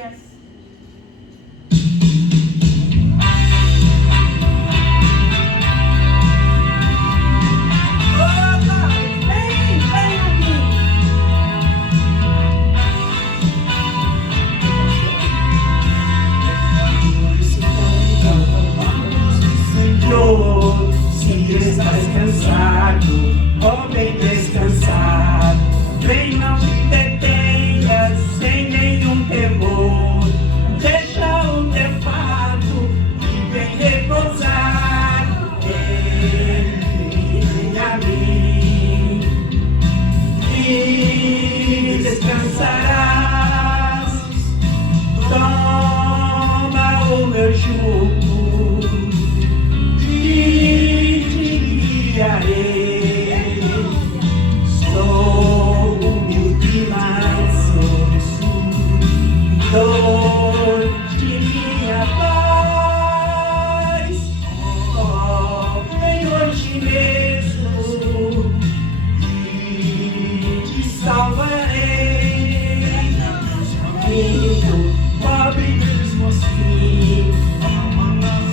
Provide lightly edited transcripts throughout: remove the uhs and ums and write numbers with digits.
Yes. Se estás cansado, ó, vem descansar. Vem, não te detenhas sem nenhum temor. Deixa o teu fardo e vem repousar. Vem a mim e descansarás. Toma o meu jugo. Sou humilde, manso, dou-te minha paz. Oh, vem hoje mesmo e te salvarei. Lindo, pobre mocinho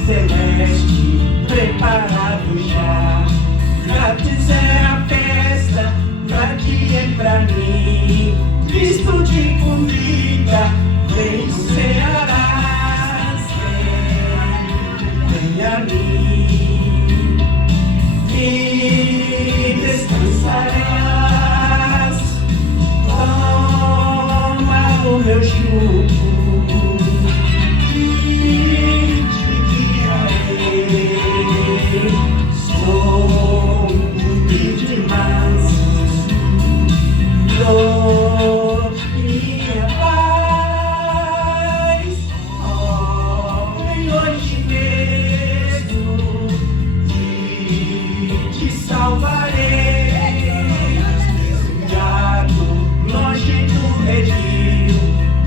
celeste, preparado já. Grátis é a festa pra ti e pra mim. Cristo de comida, vem cearás. Vem a mim e descansarás. Toma o meu jugo e te guiarei. Sou humilde, manso, dou-te minha paz. Oh, vem hoje mesmo e te salvarei. Gado, longe do redil,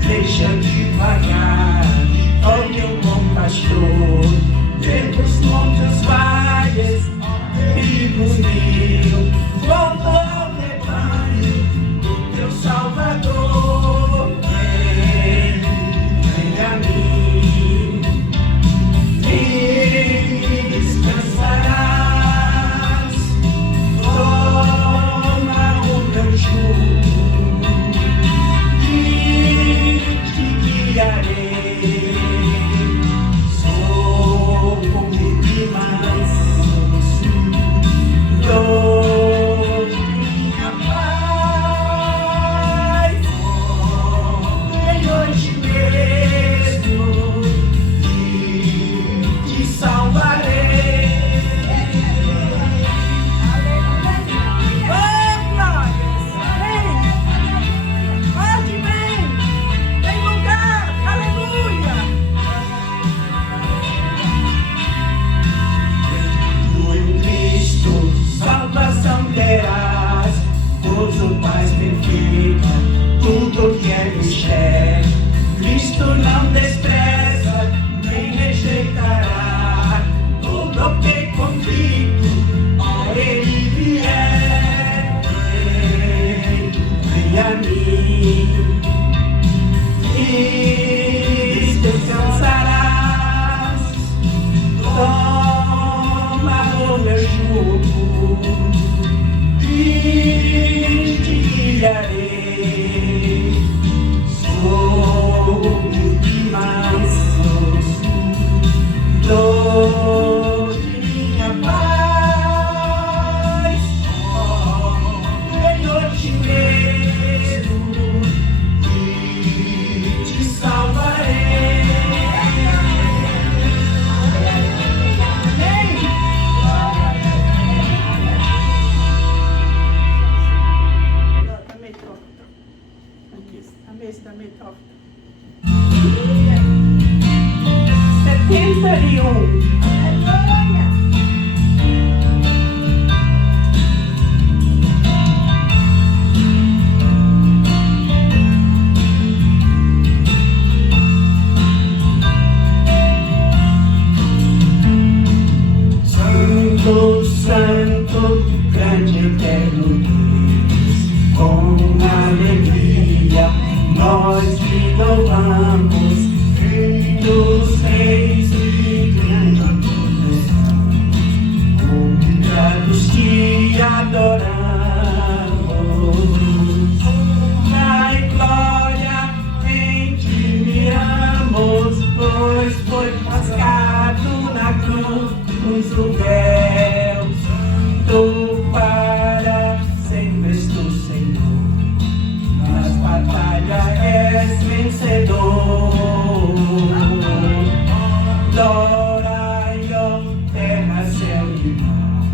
deixa devagar, ó meu bom pastor, pelos montes, vales, perigos mil, volto ao rebanho do teu Salvador. Vem a mim e descansarás. Toma o meu jugo e te guiarei. Sou humilde, manso, dou-te minha paz. Vem hoje mesmo e te salvarei. Oh, glórias! Vem! Pode vir! Tem lugar! Aleluia! Em Cristo, salvação terás, gozo, paz perfeita, tudo que é mistério. Cristo não despreza, nem rejeitará. Tudo que convicto, ó, Ele vier. Vem a mim e descansarás. Toma o meu jugo e te guiarei. Sou humilde, manso, dou-te minha paz. Oh, vem hoje mesmo e te salvarei. Da metrô. 71. Aleluia! Santo, Santo, grande eterno Deus, com alegria nós te louvamos. és vencedor. Glória, terra, céu e mar,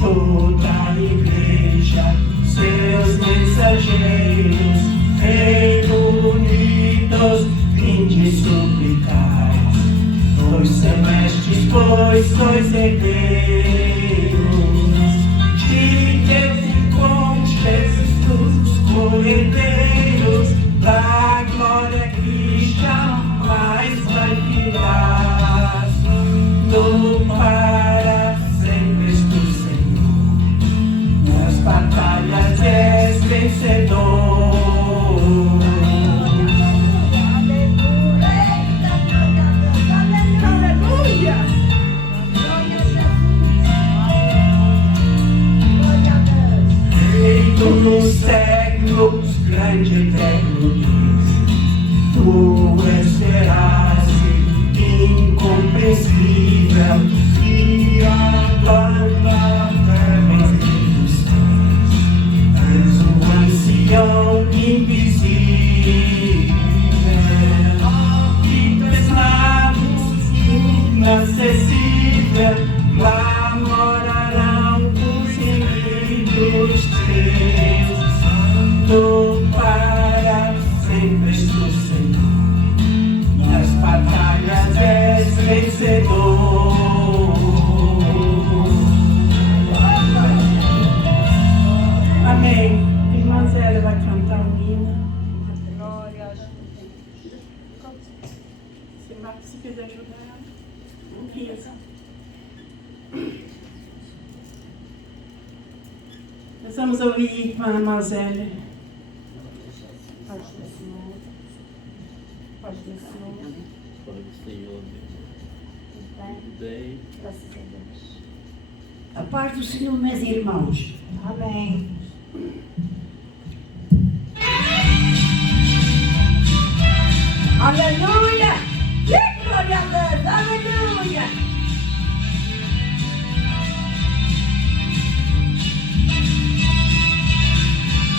toda a igreja, seus mensageiros, reunidos, vinde suplicais, pois celestes, pois sois herdeiros de Deus e com Jesus, cordeiros da glória que jamais vai ficar. No para sempre do Senhor, nas batalhas és vencedor. Aleluia! Rei dos séculos, grande eterno Deus, tu és veraz, incompreensível, e a banda dos céus, és o ancião invisível, impresnados, inacessível, lá morarão os inimigos teus, santo para sempre és tu, Senhor, nas batalhas és vencedor. Amém. Irmã Zélia vai cantar um hino. Glória a Deus. Se quiser ajudar, um riso. Nós vamos ouvir irmã Mazélia. Paz do Senhor. Paz do Senhor. Paz do Senhor, Tudo bem. Graças a Deus. A paz do Senhor, meus irmãos. Amém. Aleluia! Glória a Deus! Aleluia!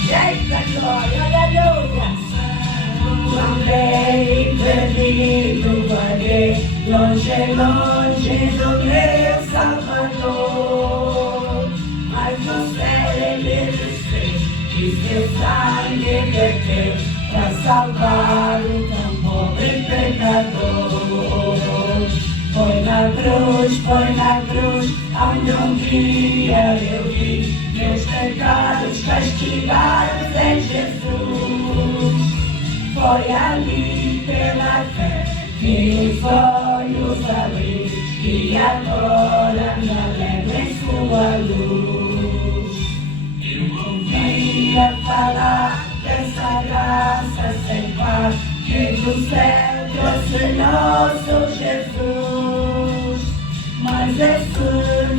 Eita glória! Aleluia! Andei perdido, vaguei, longe, longe do meu Salvador. Mas o céu ele desceu, e seu sangue verteu, pra salvar o tão pobre pecador. Foi na cruz, onde um dia eu vi meus pecados castigados em Jesus. Foi ali pela fé que os olhos abri, e agora me alegro em sua luz. Eu ouvia falar dessa graça sem par, que do céu trouxe nosso Jesus. Mas isso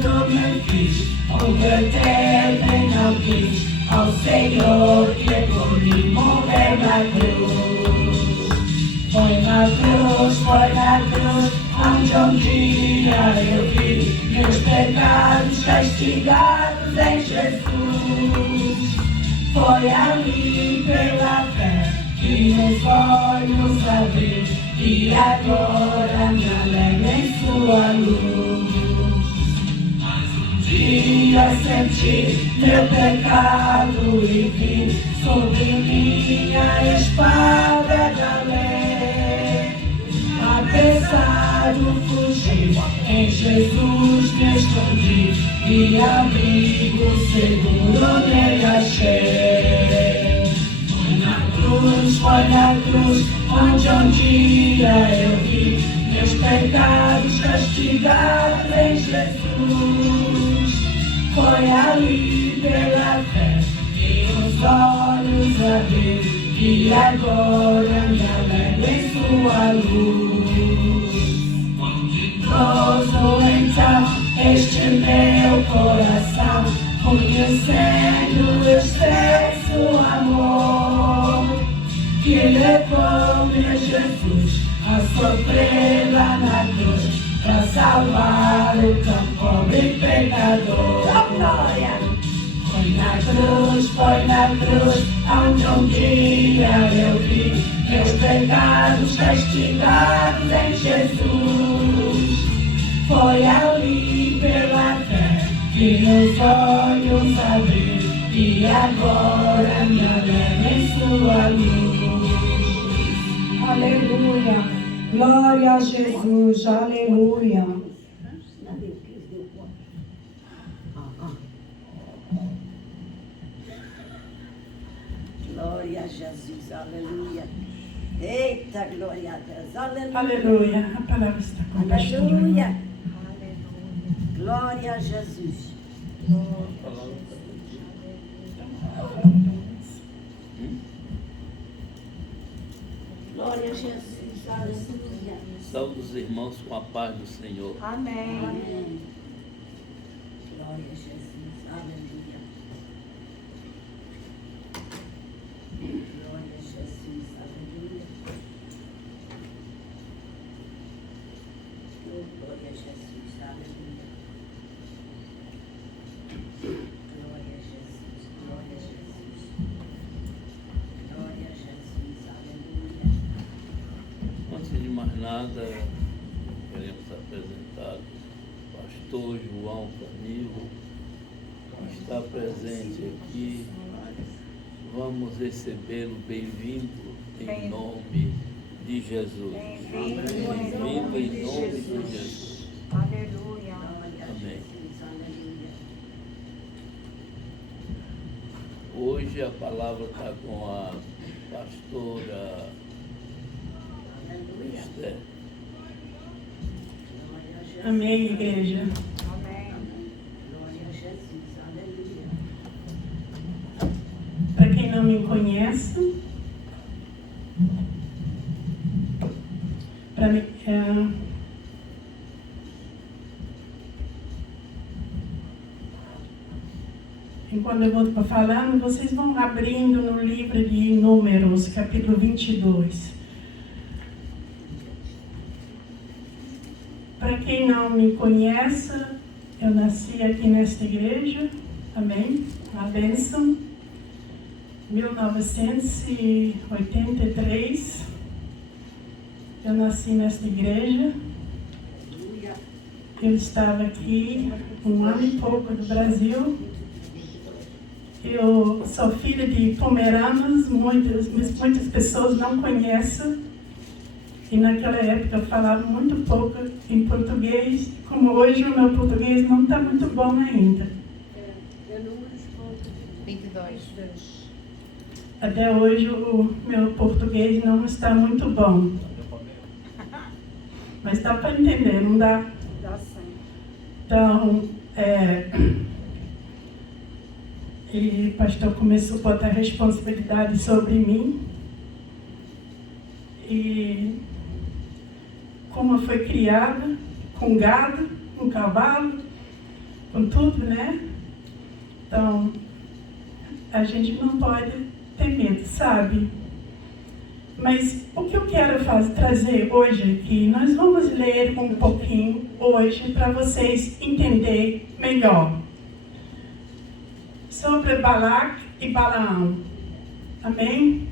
não me fiz, converter nem não quis ao Senhor que por mim morreu na cruz. Foi na cruz, onde um dia eu vi meus pecados castigados em Jesus. Foi ali pela fé que os olhos abri, e agora me alegro em sua luz. Dia senti meu pecado e vi sobre minha espada da lei. Apesar de fugir, em Jesus me escondi, e abrigo seguro nele achei. Foi na cruz, onde um dia eu vi meus pecados castigados em Jesus. Foi ali pela fé que os olhos abri, e agora me alegro em sua luz. Gozo então este meu coração, conhecendo o excesso amor que levou-me a Jesus a sofrer lá na cruz, pra salvar o tão pobre pecador. Glória! Foi na cruz, onde um dia eu vi meus pecados castigados em Jesus. Foi ali pela fé que meus olhos abri e agora me alegra em sua luz. Aleluia. Glória a Jesus. Aleluia. Glória a Jesus, aleluia. Eita, glória a Deus, aleluia. Aleluia. A palavra está com o pastor. Aleluia. Glória a Jesus. Glória a Jesus, aleluia. Saúde os irmãos com a paz do Senhor. Amém. Amém. Glória a Jesus, aleluia. Glória a Jesus, aleluia. Oh, glória a Jesus, aleluia. Glória a Jesus, glória a Jesus. Glória a Jesus, aleluia. Antes de mais nada, queremos apresentar o pastor João Camilo, que está presente aqui. Vamos recebê-lo bem-vindo em nome de Jesus. Bem-vindo em nome de Jesus. Aleluia. Amém. Hoje a palavra está com a pastora Esther. Amém, igreja. Amém. Glória a Jesus, aleluia. Para quem não me conhece, para mim, enquanto eu vou falando, vocês vão abrindo no livro de Números, capítulo 22. Para quem não me conhece, eu nasci aqui nesta igreja, amém? A bênção. 1983, eu nasci nesta igreja. Eu estava aqui 1 ano e pouco do Brasil. Eu sou filha de pomeranos, muitas pessoas não conhecem. E naquela época eu falava muito pouco em português, como hoje o meu português não está muito bom ainda. 22. Até hoje o meu português não está muito bom. Mas dá para entender, não dá? Dá sim. Então, e o pastor começou a botar responsabilidade sobre mim. E como eu fui criada, com gado, com cavalo, com tudo, né? Então, a gente não pode ter medo, sabe? Mas o que eu quero trazer hoje aqui, nós vamos ler um pouquinho hoje para vocês entenderem melhor sobre Balac e Balaão. Amém?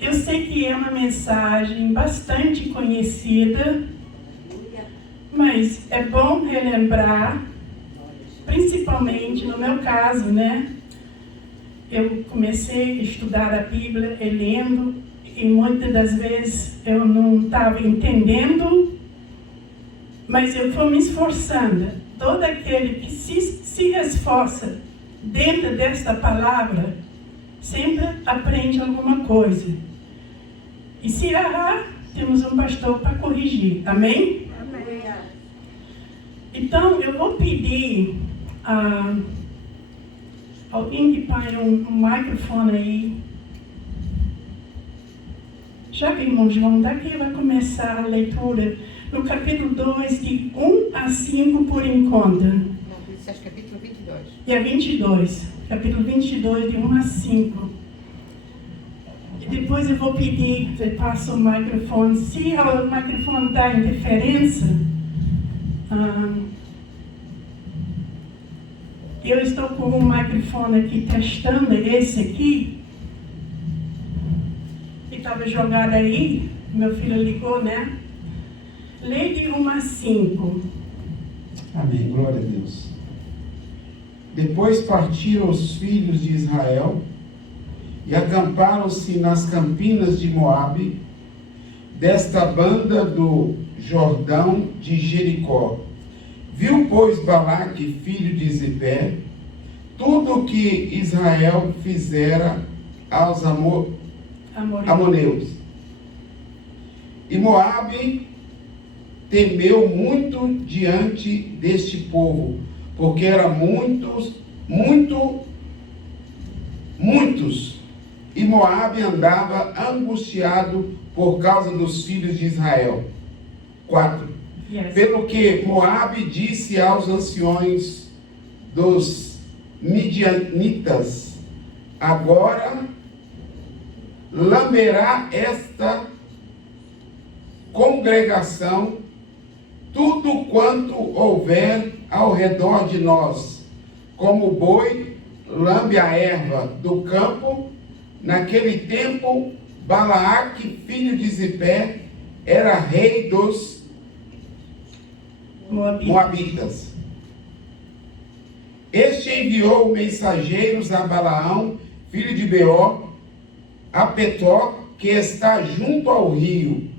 Eu sei que é uma mensagem bastante conhecida, mas é bom relembrar, principalmente no meu caso, né? Eu comecei a estudar a Bíblia lendo, e muitas das vezes eu não estava entendendo, mas eu fui me esforçando. Todo aquele que se esforça dentro desta palavra, sempre aprende alguma coisa. E se errar, temos um pastor para corrigir. Amém? Amém. Então, eu vou pedir a alguém que põe um microfone aí. Já que o irmão João daqui vai começar a leitura no capítulo 2, de 1 a 5 por enquanto. Não, tu disseste capítulo 22. E a 22, capítulo 22, de 1 a 5. E depois eu vou pedir que você passe o microfone. Se o microfone dá interferência, eu estou com um microfone aqui testando esse aqui. E está estava jogada aí, meu filho ligou, né? Lê de 1 a 5. Amém, glória a Deus. Depois partiram os filhos de Israel e acamparam-se nas campinas de Moabe, desta banda do Jordão de Jericó. Viu, pois, Balaque, filho de Zippor, tudo o que Israel fizera aos amorreus. E Moabe temeu muito diante deste povo, porque eram muitos, e Moabe andava angustiado por causa dos filhos de Israel. 4. Yes. Pelo que Moabe disse aos anciões dos midianitas: agora lamberá esta congregação tudo quanto houver ao redor de nós, como o boi lambe a erva do campo. Naquele tempo, Balaque, filho de Zippor, era rei dos Moabitas. Este enviou mensageiros a Balaão, filho de Beor, a Petor, que está junto ao rio,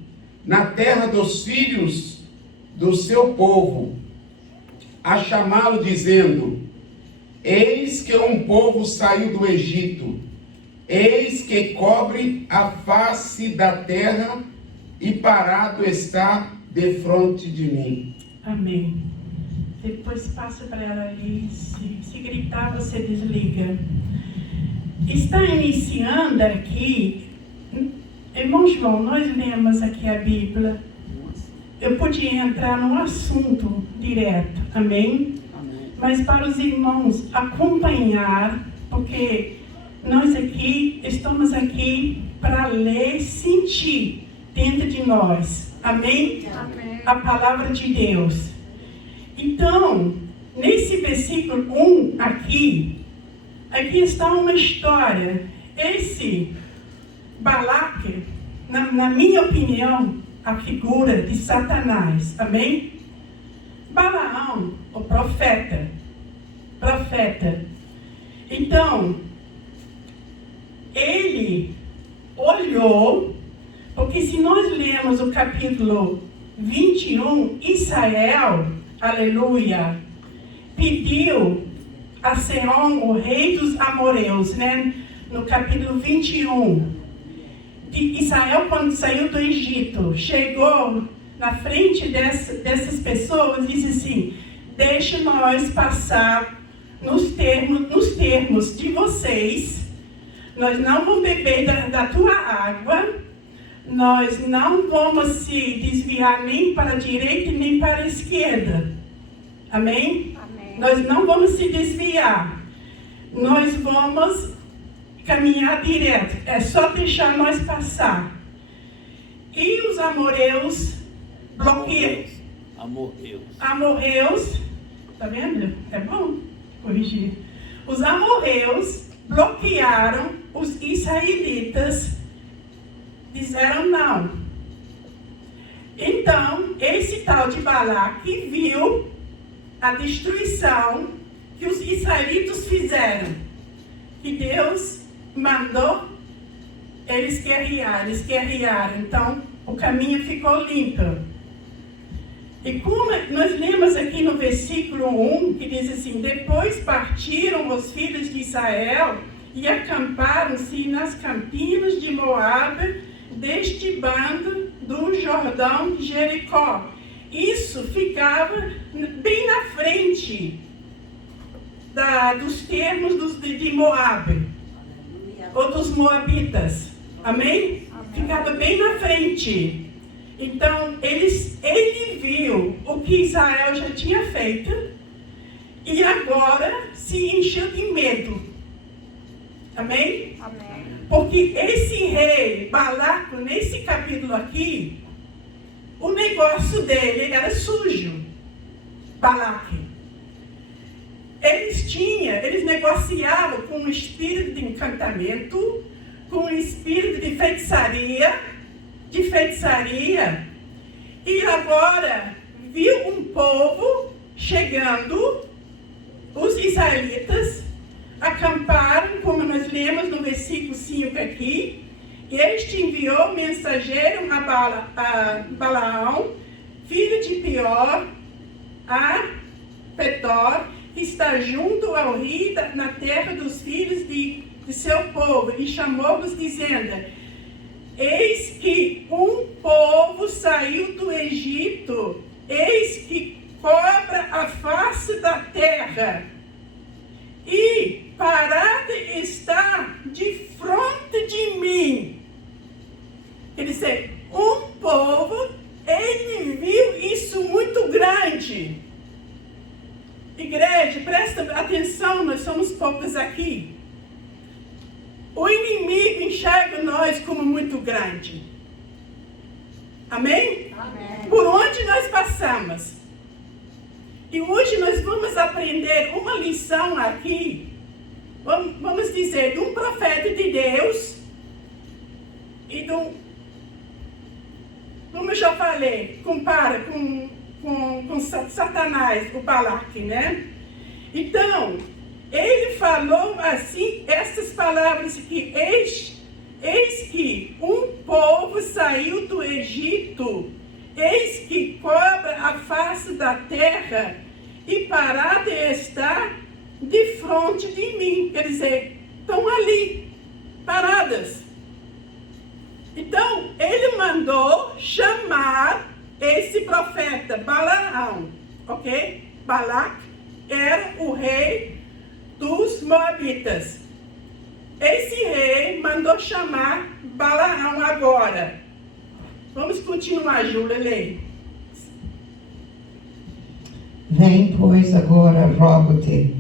na terra dos filhos do seu povo, a chamá-lo, dizendo: eis que um povo saiu do Egito, eis que cobre a face da terra, e parado está defronte de mim. Amém. Depois passa para ela ali. Se gritar, você desliga. Está iniciando aqui. Irmão João, nós lemos aqui a Bíblia. Eu podia entrar no assunto direto. Amém? Amém. Mas para os irmãos acompanhar, porque nós aqui estamos aqui para ler e sentir dentro de nós. Amém? Amém. A palavra de Deus. Então, nesse versículo 1 aqui está uma história. Esse Balaque, na minha opinião, a figura de Satanás. Amém? Balaão, o profeta. Então, ele olhou, porque se nós lermos o capítulo 21, Israel, aleluia, pediu a Seom, o rei dos amorreus, né? No capítulo 21. Israel, quando saiu do Egito, chegou na frente dessas pessoas e disse assim: deixe nós passar nos termos de vocês, nós não vamos beber da tua água, nós não vamos se desviar nem para a direita nem para a esquerda. Amém? Amém. Nós não vamos se desviar, nós vamos caminhar direto, é só deixar nós passar. E os amorreus bloqueiam. Amorreus, tá vendo? É bom corrigir. Os amorreus bloquearam os israelitas, disseram não. Então, esse tal de Balaque viu a destruição que os israelitas fizeram. E Deus mandou eles guerrearam. Então, o caminho ficou limpo. E como nós lemos aqui no versículo 1, que diz assim: depois partiram os filhos de Israel e acamparam-se nas campinas de Moabe, deste bando do Jordão de Jericó. Isso ficava bem na frente dos termos de Moabe, ou dos Moabitas. Amém? Ficava bem na frente. Então, ele viu o que Israel já tinha feito e agora se encheu de medo. Amém? Amém. Porque esse rei Balaque, nesse capítulo aqui, o negócio dele era sujo. Balaque. Eles negociavam com um espírito de encantamento, com espírito de feitiçaria, e agora viu um povo chegando, os israelitas acamparam, como nós lemos no versículo 5 aqui, e este enviou mensageiro a Balaão, filho de Beor, a Petor, que está junto ao rio na terra dos filhos de seu povo, e chamou-os dizendo: eis que um povo saiu do Egito, eis que cobra a face da terra, e parada está de frente de mim. Quer dizer, um povo, ele viu isso muito grande. Igreja, presta atenção, nós somos poucos aqui. O inimigo enxerga nós como muito grande. Amém? Amém. Por onde nós passamos. E hoje nós vamos aprender uma lição aqui, vamos dizer, de um profeta de Deus e de um, como eu já falei, compara com Satanás, o Balaque, né? Então, ele falou assim, essas palavras aqui: eis que um povo saiu do Egito, eis que cobra a face da terra, e parada está de frente de mim. Quer dizer, estão ali, paradas. Então, ele mandou chamar esse profeta, Balaão, ok? Balaque era o rei dos Moabitas. Esse rei mandou chamar Balaão agora. Vamos continuar, Júlia, lê. Vem, pois, agora, rogo-te,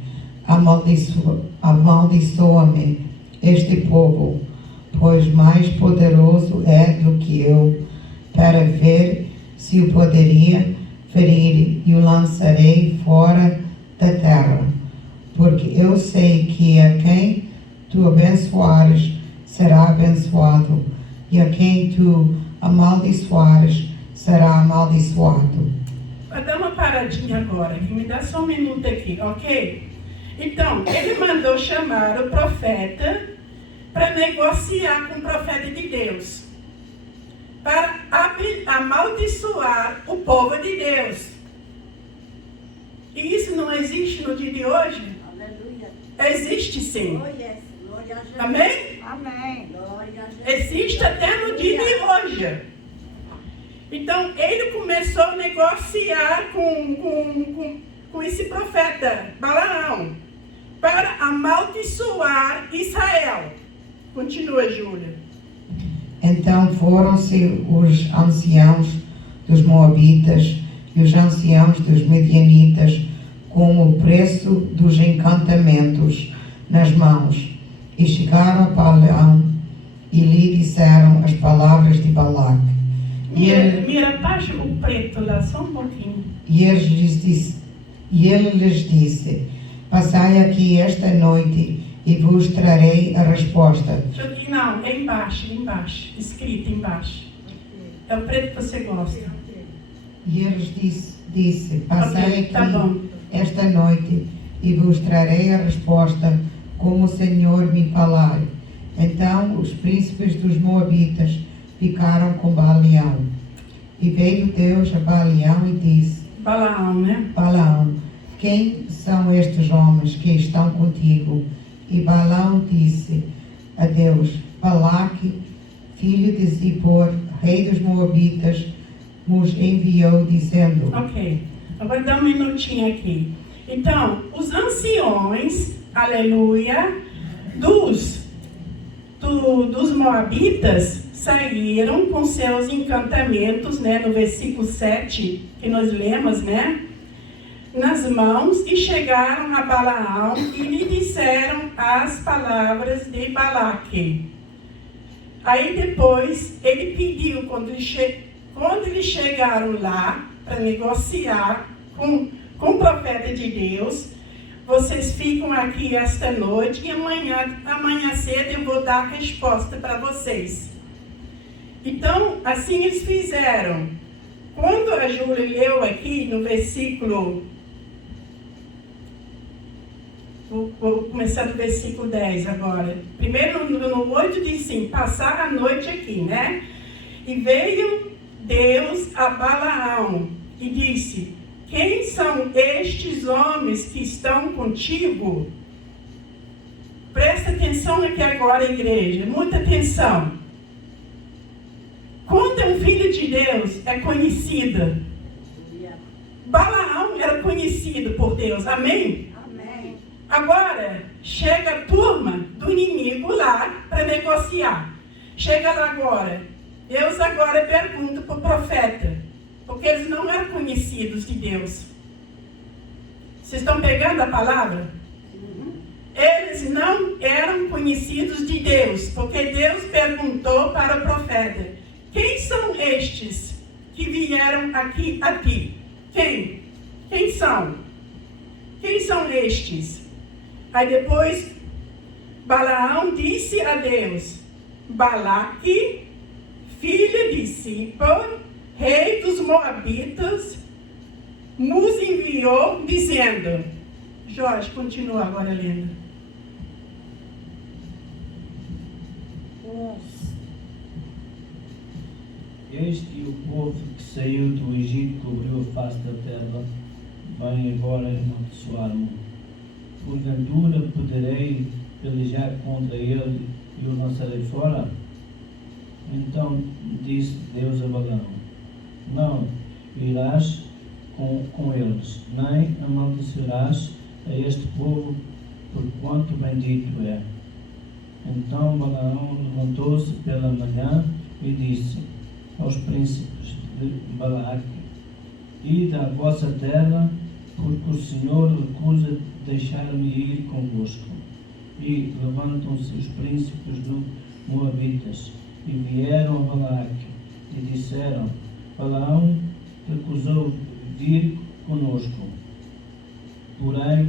amaldiçoa-me este povo, pois mais poderoso é do que eu, para ver se o poderia ferir, e o lançarei fora da terra. Porque eu sei que a quem tu abençoares será abençoado, e a quem tu amaldiçoares será amaldiçoado. Vou dar uma paradinha agora, que me dá só um minuto aqui, ok? Então, ele mandou chamar o profeta para negociar com o profeta de Deus, para amaldiçoar o povo de Deus. E isso não existe no dia de hoje? Aleluia. Existe sim. Glória a Jesus. Amém? Amém. Glória a Jesus. Existe até no dia de hoje. Então, ele começou a negociar com esse profeta, Balaão, para amaldiçoar Israel. Continua, Júlia. Então foram-se os anciãos dos Moabitas e os anciãos dos Medianitas com o preço dos encantamentos nas mãos, e chegaram a Balaão e lhe disseram as palavras de Balaque. Mira, baixa o preto lá, só um pouquinho. E ele lhes disse: passai aqui esta noite e vos trarei a resposta. Não, é embaixo, escrito embaixo. É o preto que você gosta. E ele disse: passai Ok, tá aqui bom. esta noite e vos trarei a resposta, como o Senhor me falar. Então os príncipes dos Moabitas ficaram com Balaão. E veio Deus a Balaão e disse: Balaão, né? Balaão, quem são estes homens que estão contigo? E Balaão disse a Deus: Balaque, filho de Zippor, rei dos Moabitas, nos enviou dizendo. Ok, agora dá um minutinho aqui. Então, os anciões, aleluia, dos Moabitas saíram com seus encantamentos, né, no versículo 7, que nós lemos, né, nas mãos, e chegaram a Balaão e lhe disseram as palavras de Balaque. Aí depois ele pediu, quando eles chegaram lá para negociar com o profeta de Deus, vocês ficam aqui esta noite e amanhã cedo eu vou dar a resposta para vocês. Então, assim eles fizeram. Quando a Júlia leu aqui no versículo... Vou começar do versículo 10 agora. Primeiro, no 8 diz assim, passar a noite aqui, né? E veio Deus a Balaão e disse, quem são estes homens que estão contigo? Presta atenção aqui agora, igreja, muita atenção. Quando um filho de Deus é conhecido, Balaão era conhecido por Deus, amém? Agora, chega a turma do inimigo lá para negociar. Chega lá agora. Deus agora pergunta para o profeta, porque eles não eram conhecidos de Deus. Vocês estão pegando a palavra? Eles não eram conhecidos de Deus, porque Deus perguntou para o profeta, quem são estes que vieram aqui a ti? Quem? Quem são? Quem são estes? Aí depois, Balaão disse a Deus, Balaque, filho de Zippor, rei dos Moabitas, nos enviou dizendo... Jorge, continua agora lendo. Eis que o povo que saiu do Egito cobriu a face da terra, vem agora amaldiçoar-me. Porventura poderei pelejar contra ele e o lançarei fora? Então disse Deus a Balaão, não irás com eles, nem amaldiçoarás a este povo, porquanto bendito é. Então Balaão levantou-se pela manhã e disse aos príncipes de Balaque, ide à vossa terra, porque o Senhor recusa deixar-me ir convosco. E levantam-se os príncipes dos Moabitas, e vieram a Balaque, e disseram, Balaão recusou vir conosco. Porém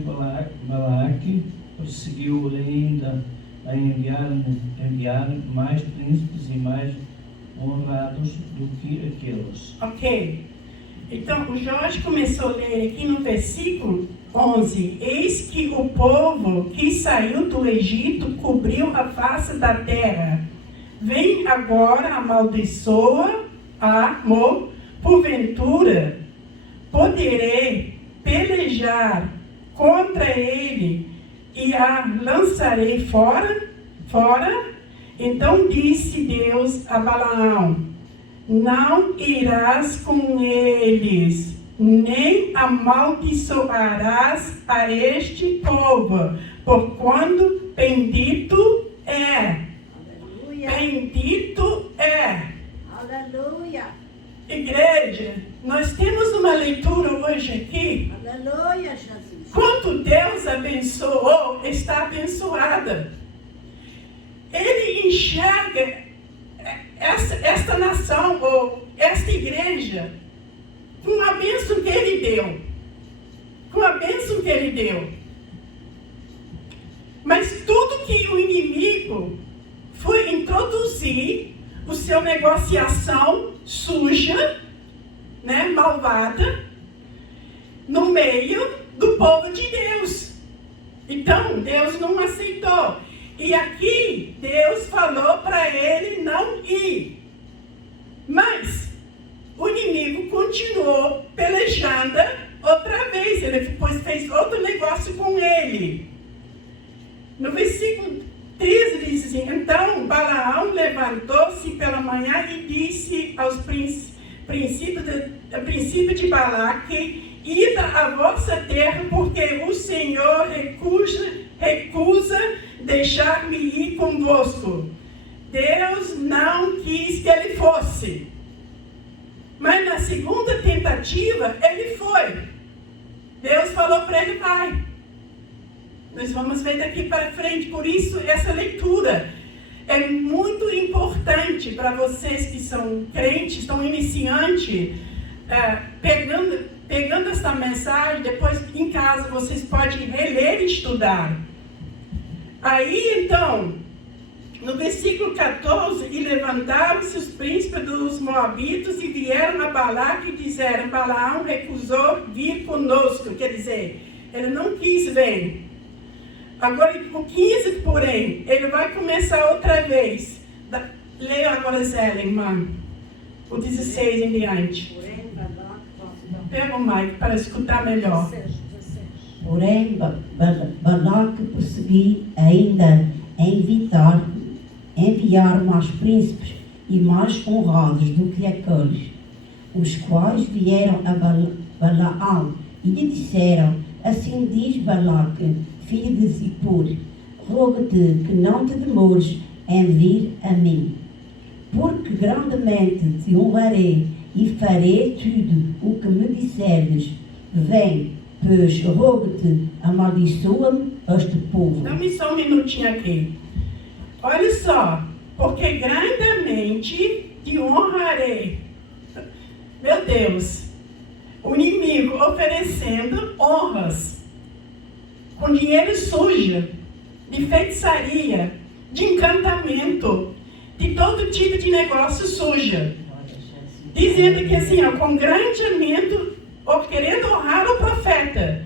Balaque perseguiu ainda a enviar mais príncipes e mais honrados do que aqueles. Ok. Então, o Jorge começou a ler aqui no versículo 11. Eis que o povo que saiu do Egito cobriu a face da terra. Vem agora, amaldiçoa-mo, porventura poderei pelejar contra ele e a lançarei fora? Então disse Deus a Balaão, não irás com eles, nem amaldiçoarás a este povo, porquanto bendito é. Aleluia. Bendito é. Aleluia. Igreja, nós temos uma leitura hoje aqui. Aleluia, Jesus. Quanto Deus abençoou, está abençoada. Ele enxerga esta nação, ou esta igreja, com a bênção que Ele deu. Com a bênção que Ele deu. Mas tudo que o inimigo foi introduzir, o seu negociação suja, né, malvada, no meio do povo de Deus. Então, Deus não aceitou. E aqui, Deus falou para ele não ir. Mas, o inimigo continuou pelejando outra vez. Ele depois fez outro negócio com ele. No versículo 13 diz assim, então Balaão levantou-se pela manhã e disse aos princípios de Balaque, ida à vossa terra, porque o Senhor recusa deixar-me ir convosco. Deus não quis que ele fosse. Mas na segunda tentativa, ele foi. Deus falou para ele, vai. Nós vamos ver daqui para frente. Por isso, essa leitura é muito importante para vocês que são crentes, estão iniciantes, pegando pegando essa mensagem, depois em casa vocês podem reler e estudar. Aí então, no versículo 14, e levantaram-se os príncipes dos Moabitas e vieram a Balaque e disseram: Balaão recusou vir conosco, quer dizer, ele não quis vir. Agora, o 15, porém, ele vai começar outra vez. Leia agora, Zé, irmã, o 16 em diante. Pega o mic para escutar melhor. Porém, Balaque persegui ainda enviar mais príncipes e mais honrados do que aqueles, os quais vieram a Balaão e lhe disseram: Assim diz Balaque, filho de Zippor, rogo-te que não te demores em vir a mim, porque grandemente te honrarei e farei tudo o que me disseres. Vem, pois rogo-te, amaldiçoa-me este povo. Dá-me só um minutinho aqui. Olha só, porque grandemente te honrarei. Meu Deus, o inimigo oferecendo honras com dinheiro sujo, de feitiçaria, de encantamento, de todo tipo de negócio sujo. Dizendo que assim, ó, com grandemente, ou querendo honrar o profeta,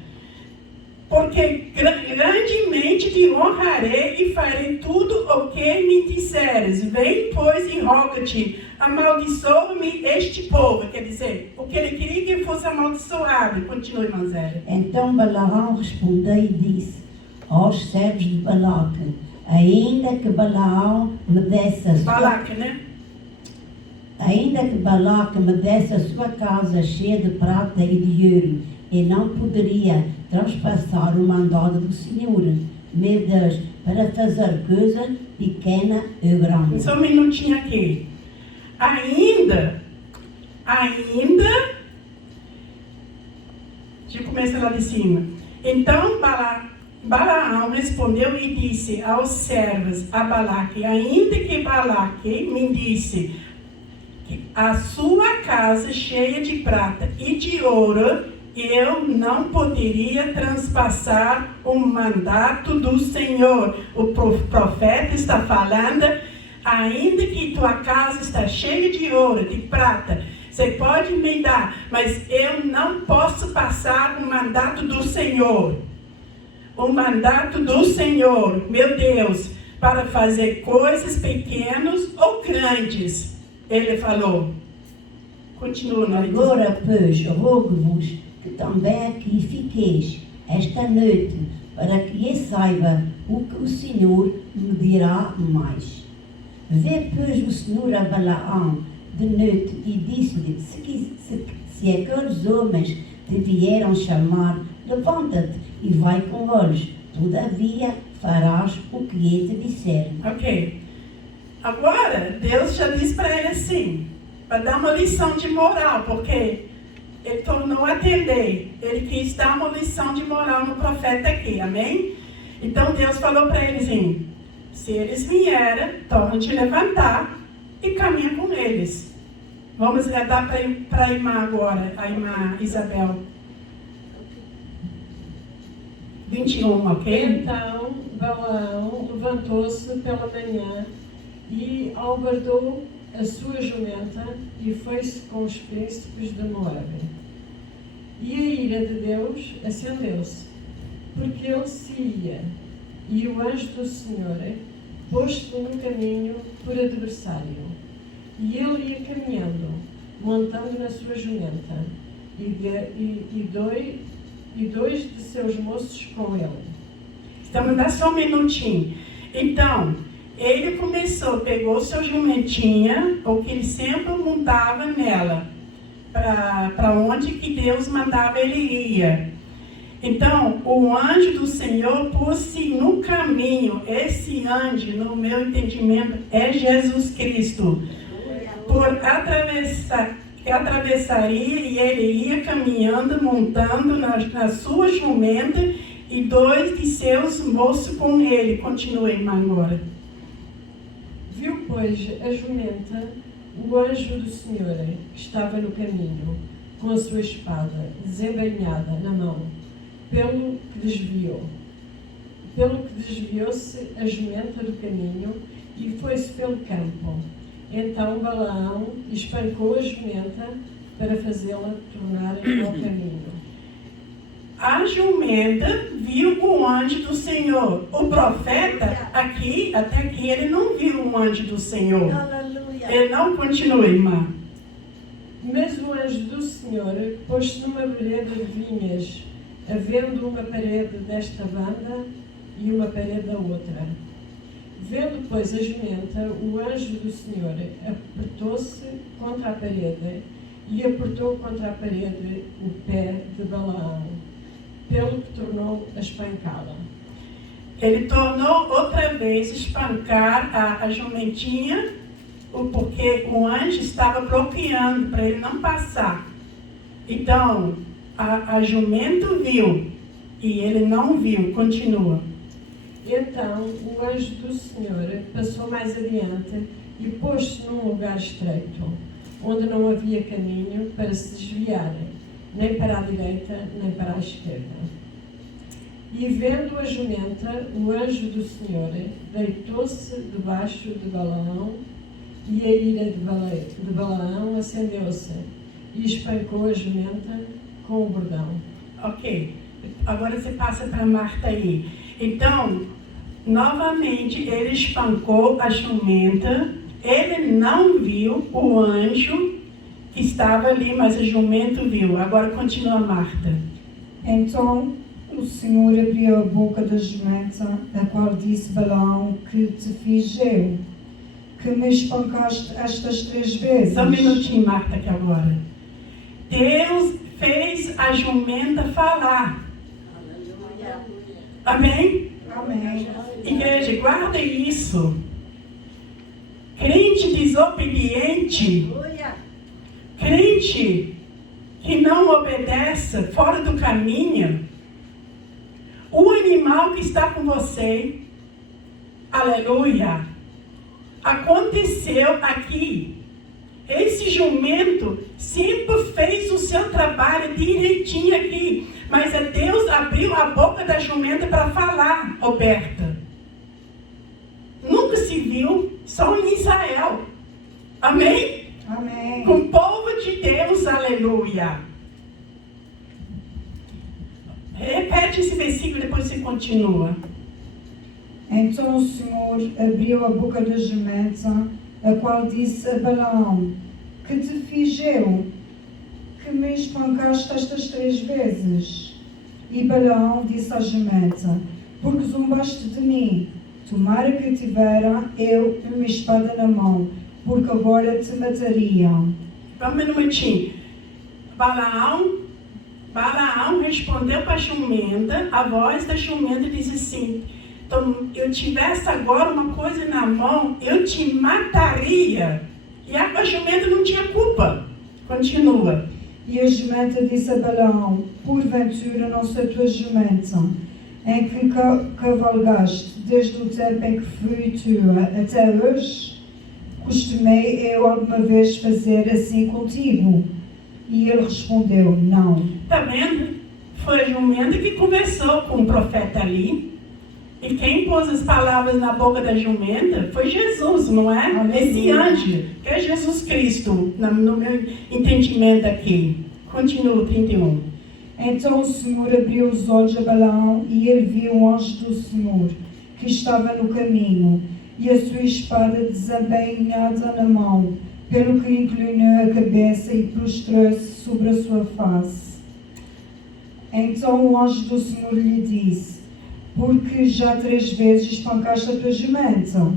porque grandemente te honrarei e farei tudo o que me disseres. Vem, pois, e roga-te, amaldiçoa-me este povo. Quer dizer, o que ele queria que fosse amaldiçoado. Continue, Manzélia. Então Balaão respondeu e disse aos servos de Balaque: ainda que Balaão me desse a sua... Balaque, né? Ainda que Balaque me desse a sua casa cheia de prata e de ouro, e não poderia transpassar o mandado do Senhor, meu Deus, para fazer coisa pequena ou grande. Só um minutinho aqui. Ainda, deixa eu começar lá de cima. Então Balaão respondeu e disse aos servos, a Balaque: ainda que Balaque me disse que a sua casa cheia de prata e de ouro, eu não poderia transpassar o mandato do Senhor. O profeta está falando: ainda que tua casa está cheia de ouro, de prata, você pode me dar, mas eu não posso passar o mandato do Senhor. O mandato do Senhor, meu Deus, para fazer coisas pequenas ou grandes. Ele falou. Continua, Maria. Agora, pois, rogo-vos que também aqui fiqueis esta noite, para que eu saiba o que o Senhor me dirá mais. Vê, pois, o Senhor a Balaão de noite e disse-lhe: se aqueles homens te vieram chamar, levanta-te e vai com eles. Todavia farás o que eu te disser. Ok. Agora, Deus já disse para ele assim, para dar uma lição de moral, porque ele tornou a atender. Ele quis dar uma lição de moral no profeta aqui, amém? Então Deus falou para ele assim: se eles vierem, torna te levantar e caminha com eles. Vamos dar para a irmã agora, a irmã Isabel. 21, ok? Então Balaão levantou-se pela manhã e albardou a sua jumenta e foi-se com os príncipes de Moabe. E a ira de Deus acendeu-se, porque ele se ia, e o anjo do Senhor pôs-se no caminho por adversário. E ele ia caminhando, montando na sua jumenta, e dois de seus moços com ele. Então, me dá só um minutinho. Então, ele pegou sua jumentinha, ou que ele sempre montava nela, para onde que Deus mandava ele ir. Então, o anjo do Senhor pôs-se no caminho. Esse anjo, no meu entendimento, é Jesus Cristo. Por atravessaria, e ele ia caminhando, montando na sua jumenta, e dois de seus moços com ele. Continue, irmã, agora. Viu, pois, a jumenta, o anjo do Senhor, que estava no caminho, com a sua espada desembainhada na mão, pelo que desviou-se a jumenta do caminho e foi-se pelo campo. Então Balaão espancou a jumenta para fazê-la tornar ao caminho. A jumenta viu o anjo do Senhor. O profeta, aqui, até aqui, ele não viu o anjo do Senhor. Aleluia. Ele não continua, irmã. Mas o anjo do Senhor pôs-se numa vereda de vinhas, havendo uma parede desta banda e uma parede da outra. Vendo, pois, a jumenta, o anjo do Senhor apertou-se contra a parede e apertou contra a parede o pé de Balaão, pelo que tornou a espancá-la. Ele tornou outra vez espancar a jumentinha, porque o anjo estava bloqueando para ele não passar. Então, a jumento viu e ele não viu, continua. Então o anjo do Senhor passou mais adiante e pôs-se num lugar estreito, onde não havia caminho para se desviar, nem para a direita, nem para a esquerda. E vendo a jumenta, o anjo do Senhor deitou-se debaixo de Balaão, e a ira de Balaão acendeu-se, e espancou a jumenta com o bordão. Ok, agora você passa para Marta aí. Então, novamente, ele espancou a jumenta, ele não viu o anjo que estava ali, mas a jumenta viu. Agora continua Marta. Então o Senhor abriu a boca da jumenta, a qual disse Balaão: que te fiz eu, que me espancaste estas 3 vezes. Só um minutinho, Marta, aqui agora. Deus fez a jumenta falar. Aleluia. Amém? Amém. Igreja, guarda isso. Crente desobediente, Aleluia. crente que não obedece, fora do caminho, o animal que está com você, aleluia, aconteceu aqui. Esse jumento sempre fez o seu trabalho direitinho aqui, mas Deus abriu a boca da jumenta para falar, Roberta. Nunca se viu, só em Israel. Amém? Amém. Com o povo de Deus, aleluia. Repete esse versículo, depois você continua. Então o Senhor abriu a boca da jumenta, a qual disse a Balaão: que te fiz eu, que me espancaste estas 3 vezes. E Balaão disse à jumenta: porque zombaste de mim, tomara que tivera eu uma espada na mão, porque agora te matariam. Vamos um minutinho. Balaão respondeu para a jumenta, a voz da jumenta disse assim: então, eu tivesse agora uma coisa na mão, eu te mataria. E a jumenta não tinha culpa. Continua. E a jumenta disse a Balaão: porventura não sou a tua jumenta, em que cavalgaste desde o tempo em que fui tua até hoje? Costumei eu alguma vez fazer assim contigo? E ele respondeu: não. Está vendo? Foi a jumenta que conversou com o profeta ali. E quem pôs as palavras na boca da jumenta foi Jesus, não é? Esse anjo, que é Jesus Cristo, no meu entendimento aqui. Continua, 31. Então o Senhor abriu os olhos a Balaão, e ele viu o anjo do Senhor, que estava no caminho, e a sua espada desembainhada na mão, pelo que inclinou a cabeça e prostrou-se sobre a sua face. Então o anjo do Senhor lhe disse: porque já 3 vezes espancaste a tua jumenta.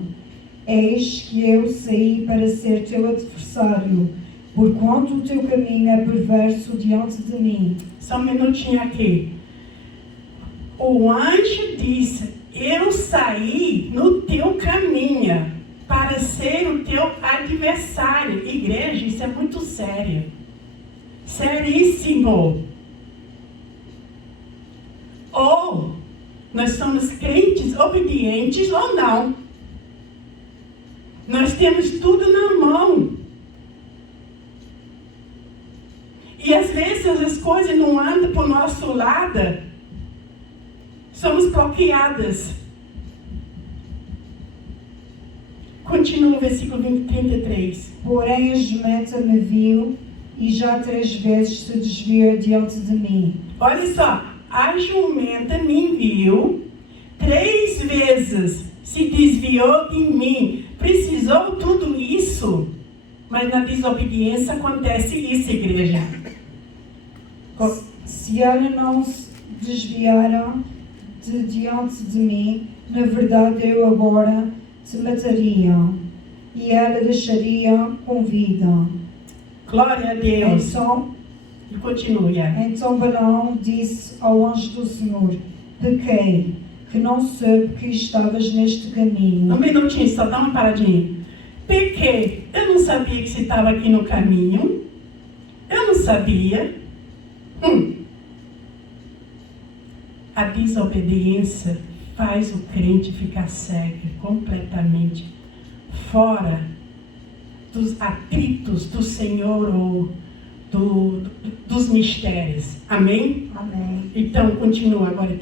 Eis que eu saí para ser teu adversário, porquanto o teu caminho é perverso diante de mim. Só um minutinho aqui. O anjo disse: eu saí no teu caminho para ser o teu adversário. Igreja, isso é muito sério. Seríssimo. Ou nós somos crentes obedientes ou não. Nós temos tudo na mão. E às vezes as coisas não andam para o nosso lado, somos bloqueadas. Continua o versículo 33. Porém a jumenta me viu e já 3 vezes se desviou diante de mim. Olha só, a jumenta me viu, 3 vezes se desviou de mim. Precisou tudo isso? Mas na desobediência acontece isso, igreja. Se ela não se desviara de diante de mim, na verdade eu agora te mataria e ela deixaria com vida. Glória a Deus. Então, E continue. então Balaão disse ao anjo do Senhor: pequei, que não soube que estavas neste caminho. Um minutinho, só dá uma paradinha. Pequei. Eu não sabia que você estava aqui no caminho. Eu não sabia. A desobediência faz o crente ficar cego, completamente fora dos atritos do Senhor ou dos mistérios. Amém? Amém. Então, continua agora,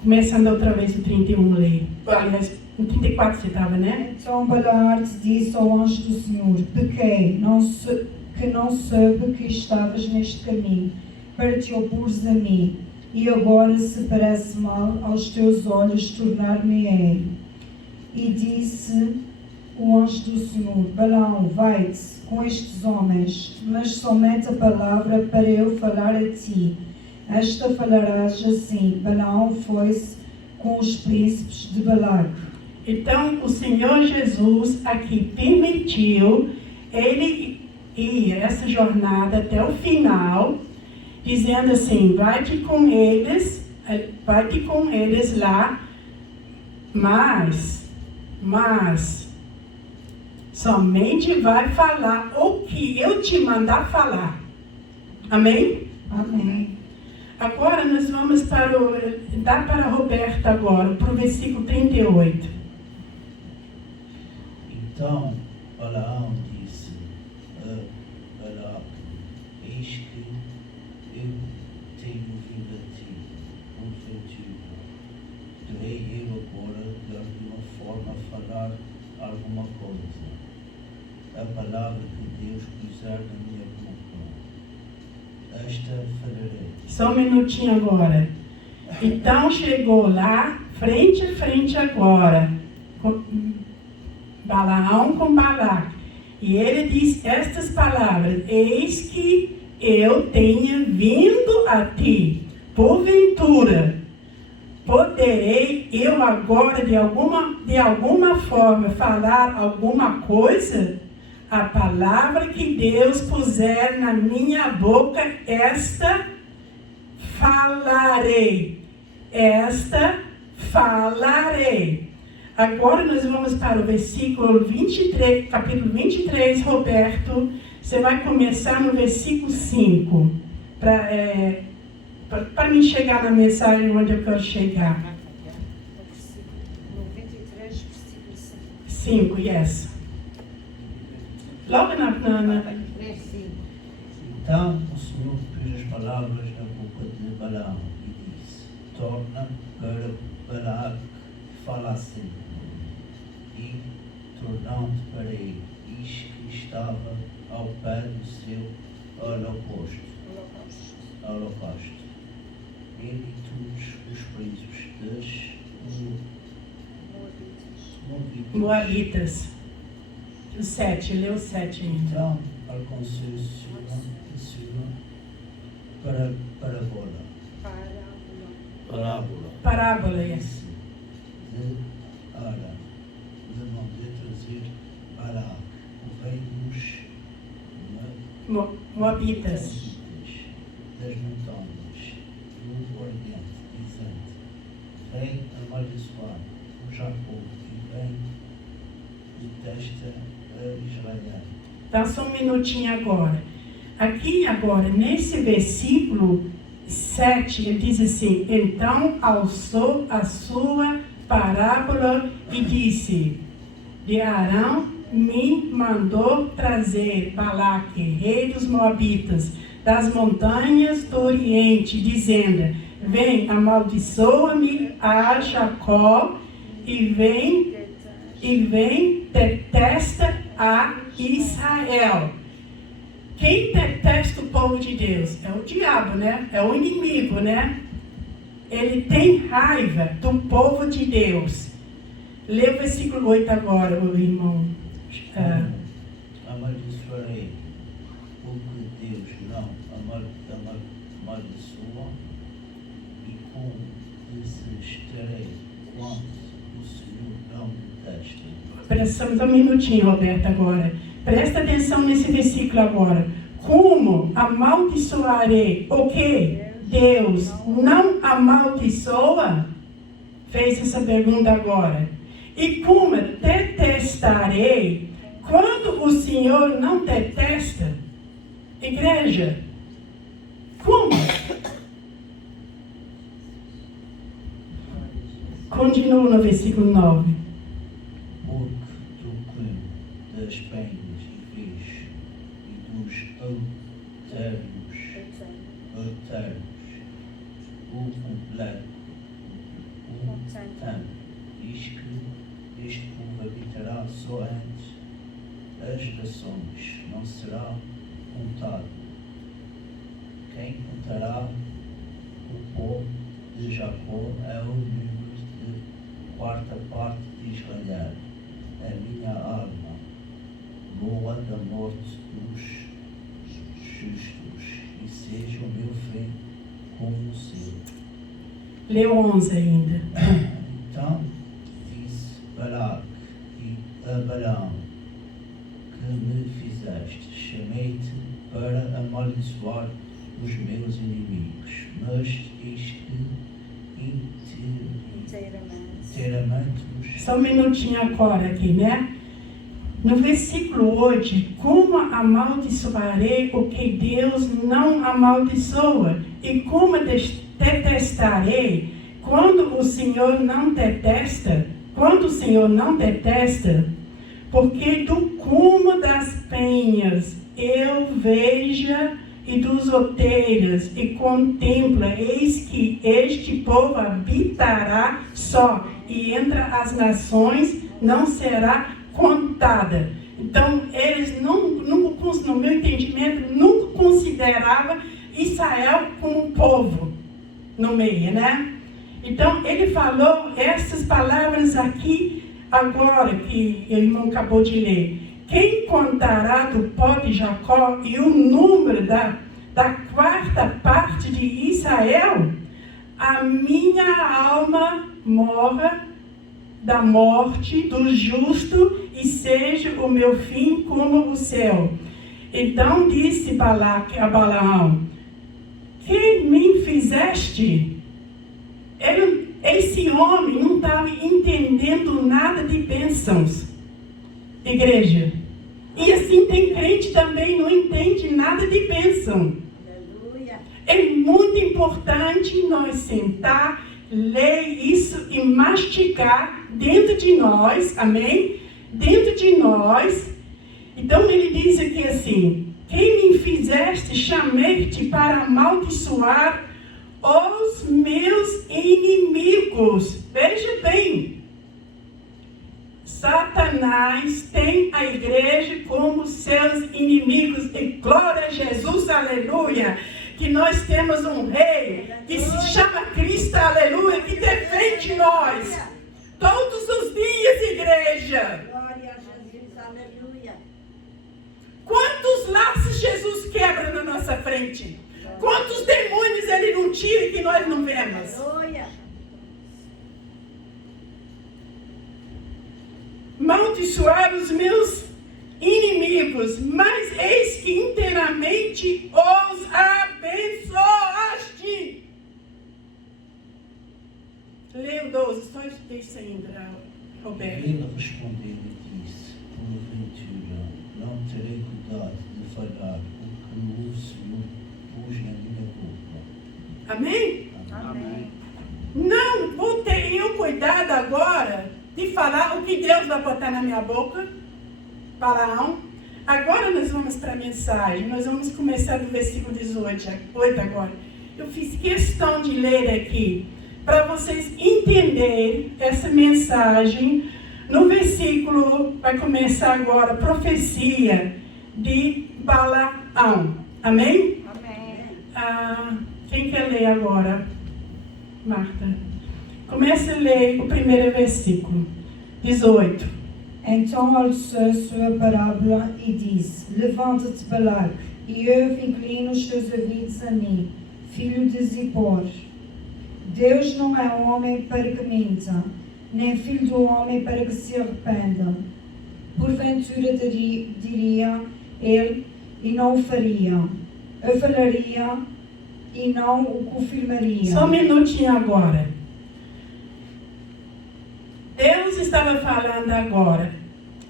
começando outra vez o 31, lei. Aliás, o 34 você estava, né? Então Balaão disse ao anjo do Senhor: pequei, que não soube que estavas neste caminho, para te opores a mim. E agora, se parece mal aos teus olhos, tornar-me-ei. E disse o anjo do Senhor: Balaão, vai-te com estes homens, mas somente a palavra para eu falar a ti. Esta falarás assim. Balaão foi-se com os príncipes de Balac. Então, o Senhor Jesus aqui permitiu ele ir essa jornada até o final, dizendo assim: vai-te com eles lá, mas somente vai falar o que eu te mandar falar. Amém? Amém. Agora nós vamos dar para a Roberta agora, para o versículo 38. Então Balaão disse a Balac: eis que eu tenho vindo a ti, porventura terei eu agora de alguma forma falar alguma coisa, a palavra que Deus puser na minha boca, esta falarei. Só um minutinho agora. Então chegou lá, frente a frente agora, Balaão com Balac. E ele diz estas palavras: eis que eu tenha vindo a ti, porventura, poderei eu agora de alguma forma falar alguma coisa? A palavra que Deus puser na minha boca, esta falarei. Esta falarei. Agora nós vamos para o versículo 23, capítulo 23, Roberto. Você vai começar no versículo 5. Para mim chegar na mensagem onde eu quero chegar. No 23, versículo 5, yes. Logo na... 3, 5. Então o Senhor pôs as palavras na boca de Balaão e disse: torna para Balac fala assim. E tornando para ele, eis que estava ao pé do seu holocausto. Ele e todos os príncipes dos Moabitas. O 7, lê o 7 ainda. Então alcançou-se para parábola. Parábola, yes. De Ara, de mandar trazer Balac, o rei dos Moabitas. das montanhas do Oriente, dizendo: vem amaldiçoar o Jacó e vem detesta a Israel. Então, só um minutinho agora. Aqui agora, nesse versículo 7, ele diz assim: então alçou a sua parábola e disse: de Arão me mandou trazer Balaque, rei dos Moabitas, das montanhas do Oriente, dizendo: vem, amaldiçoa-me a Jacó, e vem, detesta a Israel. Quem detesta o povo de Deus? É o diabo, né? É o inimigo, né? Ele tem raiva do povo de Deus. Lê o versículo 8 agora, meu irmão. Amaldiçoarei o que Deus não amaldiçoa, e como desestarei quando o Senhor não detesta. Prestamos um minutinho, Roberto, agora. Presta atenção nesse versículo agora. Como amaldiçoarei o que Deus não amaldiçoa? Fez essa pergunta agora. E como detestarei quando o Senhor não detesta? Igreja, como? Continua no versículo 9. Porque do crime das penhas e vês e dos altérios, o completo, o tanto, diz que este povo habitará só antes as gerações, não será contado. Quem contará o povo de Jacó é o número de quarta parte de Israel. A minha alma boa da morte dos justos, e seja o meu fim como o seu. Leu 11 ainda. Então disse Balaque a Balaão: que me fizeste? Chamei-te para amaldiçoar os meus inimigos, mas eis que inteiramente Só um minutinho agora aqui, né? No versículo 8, como amaldiçoarei o que Deus não amaldiçoa? E como detestarei quando o Senhor não detesta? Quando o Senhor não detesta? Porque do cume das penhas eu veja e dos outeiros e contempla, eis que este povo habitará só, e entre as nações não será contada. Então, eles nunca, no meu entendimento, nunca consideravam Israel como um povo no meio, né? Então, ele falou essas palavras aqui agora, que o irmão acabou de ler. Quem contará do pó de Jacó e o número da quarta parte de Israel? A minha alma morra da morte do justo, e seja o meu fim como o céu. Então disse Balaque a Balaão: que me fizeste? Esse homem não estava entendendo nada de bênçãos. Igreja. E assim tem crente também, não entende nada de bênção. Aleluia. É muito importante nós sentar, ler isso e mastigar dentro de nós, amém? Dentro de nós. Então ele diz aqui assim: quem me fizeste, chamei-te para amaldiçoar os meus inimigos. Veja bem, Satanás tem a igreja como seus inimigos. E glória a Jesus, aleluia. Que nós temos um rei que se chama Cristo, aleluia, que defende nós todos os dias, igreja. Glória a Jesus, aleluia. Quantos laços Jesus quebra na nossa frente? Quantos demônios ele não tira que nós não vemos? Aleluia. Maldiçoar os meus inimigos, mas eis que inteiramente os abençoaste. Leia o 12, só isso ainda, Roberto. Ele respondeu e disse: porventura, não terei cuidado de falar o que o Senhor pôs na minha boca. Amém? Amém. Não vou ter eu cuidado agora de falar o que Deus vai botar na minha boca, Balaão. Agora nós vamos para a mensagem. Nós vamos começar do versículo 18 agora. Eu fiz questão de ler aqui para vocês entenderem essa mensagem. No versículo, vai começar agora, profecia de Balaão. Amém? Amém. Quem quer ler agora? Marta. Comece a ler o primeiro versículo. 18. Então alçou a sua parábola e disse: Levanta-te, Balaque, e ouve, inclina os teus ouvidos a mim, filho de Zippor. Deus não é homem para que minta, nem filho do homem para que se arrependa. Porventura diria ele, e não o faria. Eu falaria, e não o confirmaria. Só um minutinho agora. Deus estava falando agora.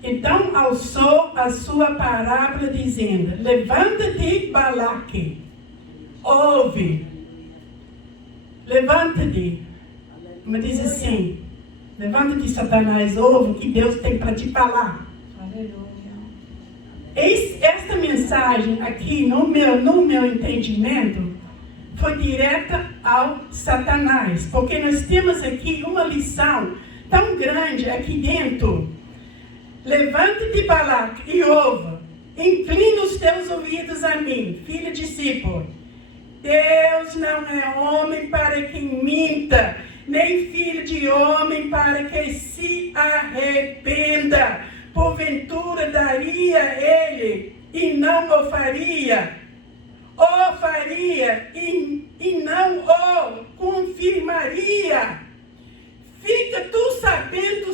Então alçou a sua parábola dizendo: Levanta-te, Balaque, ouve. Levanta-te. Mas diz assim: Levanta-te, Satanás, ouve o que Deus tem para te falar. Aleluia. Esta mensagem aqui, no meu entendimento, foi direta ao Satanás. Porque nós temos aqui uma lição tão grande aqui dentro. Levanta-te, Balaque, e ouve. Inclina os teus ouvidos a mim, filho de Zippor. Deus não é homem para que minta, nem filho de homem para que se arrependa. Porventura daria ele e não o faria. O faria e não o confirmaria. Fica tu sabendo,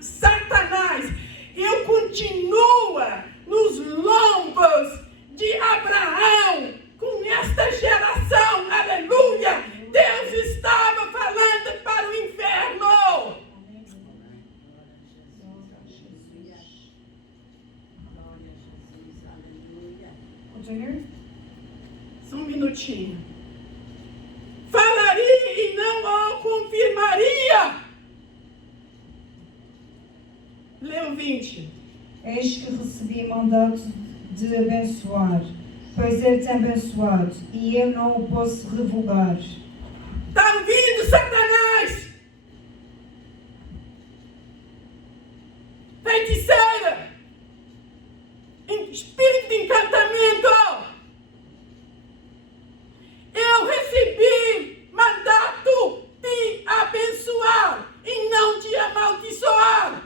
Satanás, eu continuo nos lombos de Abraão com esta geração. Aleluia! Deus estava falando para o inferno. Continue. Só um minutinho. Falaria e não o confirmaria. Lê o 20. Eis que recebi mandato de abençoar, pois ele tem abençoado, e eu não o posso revogar. Está ouvindo, Satanás? Feiticeira! Espírito de encantamento! Eu recebi mandato de abençoar e não de amaldiçoar.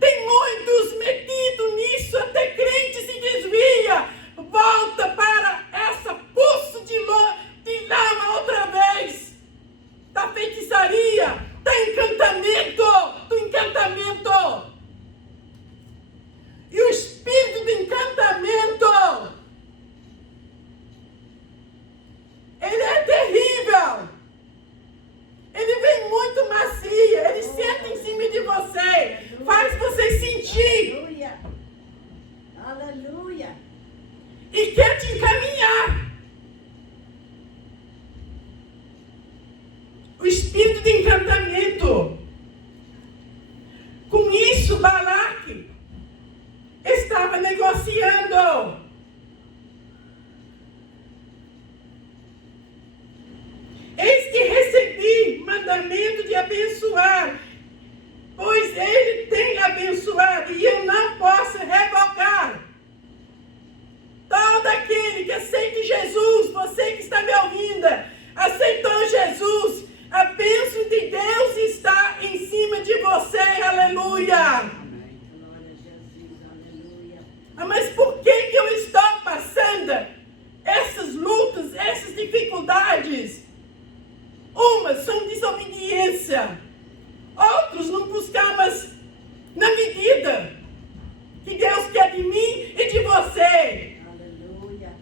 Tem muitos metidos nisso, até crente se desvia. Volta para essa poço de lama outra vez. Da feitiçaria, do encantamento. E o espírito do encantamento, ele é terrível. Ele vem muito macia, ele senta em cima de você, faz você sentir. Aleluia. Aleluia. E quer te encaminhar. O espírito de encantamento. Com isso, Balaque estava negociando. Eis que recebi mandamento de abençoar, pois ele tem abençoado e eu não posso revogar. Todo aquele que aceite Jesus, você que está me ouvindo, aceitou Jesus, a bênção de Deus está em cima de você, aleluia. Mas por que eu estou passando essas lutas, essas dificuldades? Umas são desobediência, outros não buscamos na medida que Deus quer de mim e de você. Aleluia.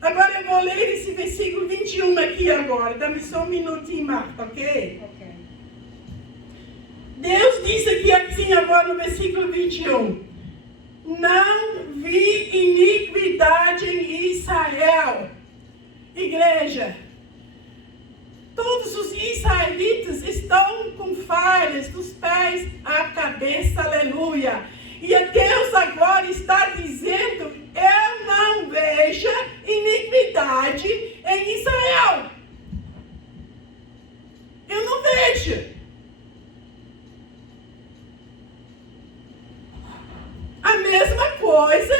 Agora eu vou ler esse versículo 21 aqui agora. Dá-me só um minutinho, Marta, ok? Ok. Deus disse aqui assim agora no versículo 21. Não vi iniquidade em Israel. Igreja, todos os israelitas estão com falta coisa,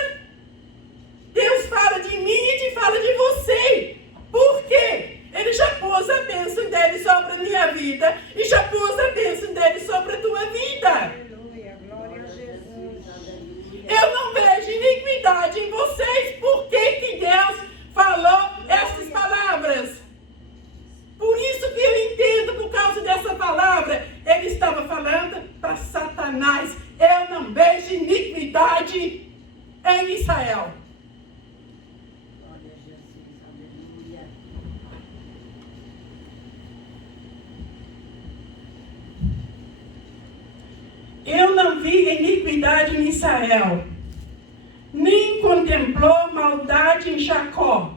Deus fala de mim e fala de você. Por quê? Ele já pôs a bênção dele sobre a minha vida e já pôs a bênção dele sobre a tua vida. Aleluia, glória a Jesus. Eu não vejo iniquidade em vocês. Por que que Deus falou essas palavras? Por isso que eu entendo, por causa dessa palavra, ele estava falando para Satanás: eu não vejo iniquidade em Israel. Glória a Jesus, aleluia. Eu não vi iniquidade em Israel, nem contemplou maldade em Jacó.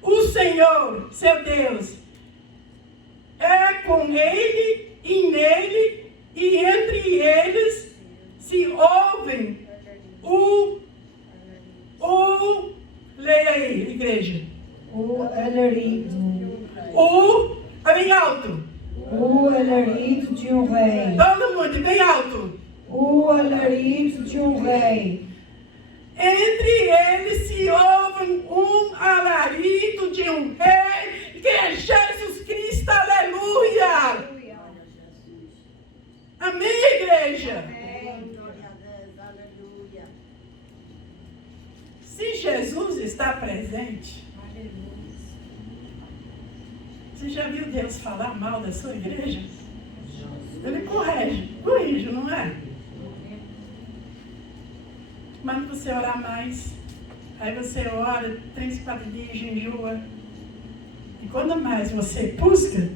O Senhor, seu Deus, é com ele e nele, e entre eles se ouvem leia aí, igreja. O alarido. Bem alto. O alarido de um rei. Todo mundo, bem alto. O alarido de um rei. Entre eles se ouve um alarido de um rei, que é Jesus Cristo, aleluia. Amém, igreja? Glória a Deus, aleluia. Se Jesus está presente, você já viu Deus falar mal da sua igreja? Ele corrige, não é? Manda você orar mais. Aí você ora 3, 4 dias, jejua. E quando mais você busca,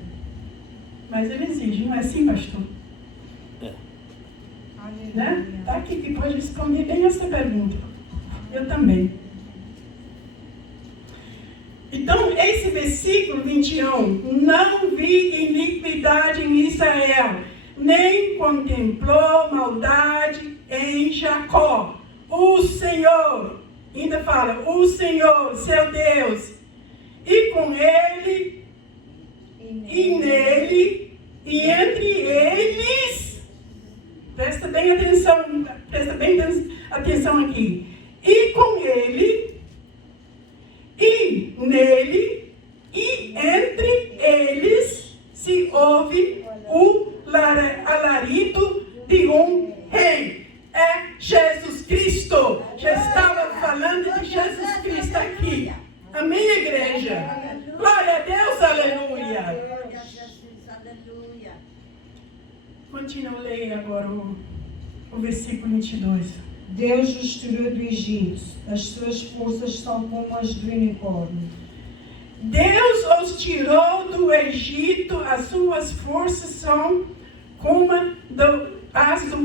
mais ele exige. Não é assim, pastor? Né? Tá aqui que pode responder bem essa pergunta. Eu também. Então, esse versículo 21, não vi iniquidade em Israel, nem contemplou maldade em Jacó. O Senhor, ainda fala, o Senhor, seu Deus, e com ele, e nele, e entre eles, presta bem atenção aqui, e com ele, e nele, e entre eles, se ouve o alarido de um rei. É Jesus Cristo. Já estava falando de Jesus Cristo aqui. Amém, igreja? Glória a Deus, aleluia. Glória a Jesus, aleluia. Continua a ler agora o versículo 22. Deus os tirou do Egito. As suas forças são como as do unicórnio. Deus os tirou do Egito. As suas forças são como as do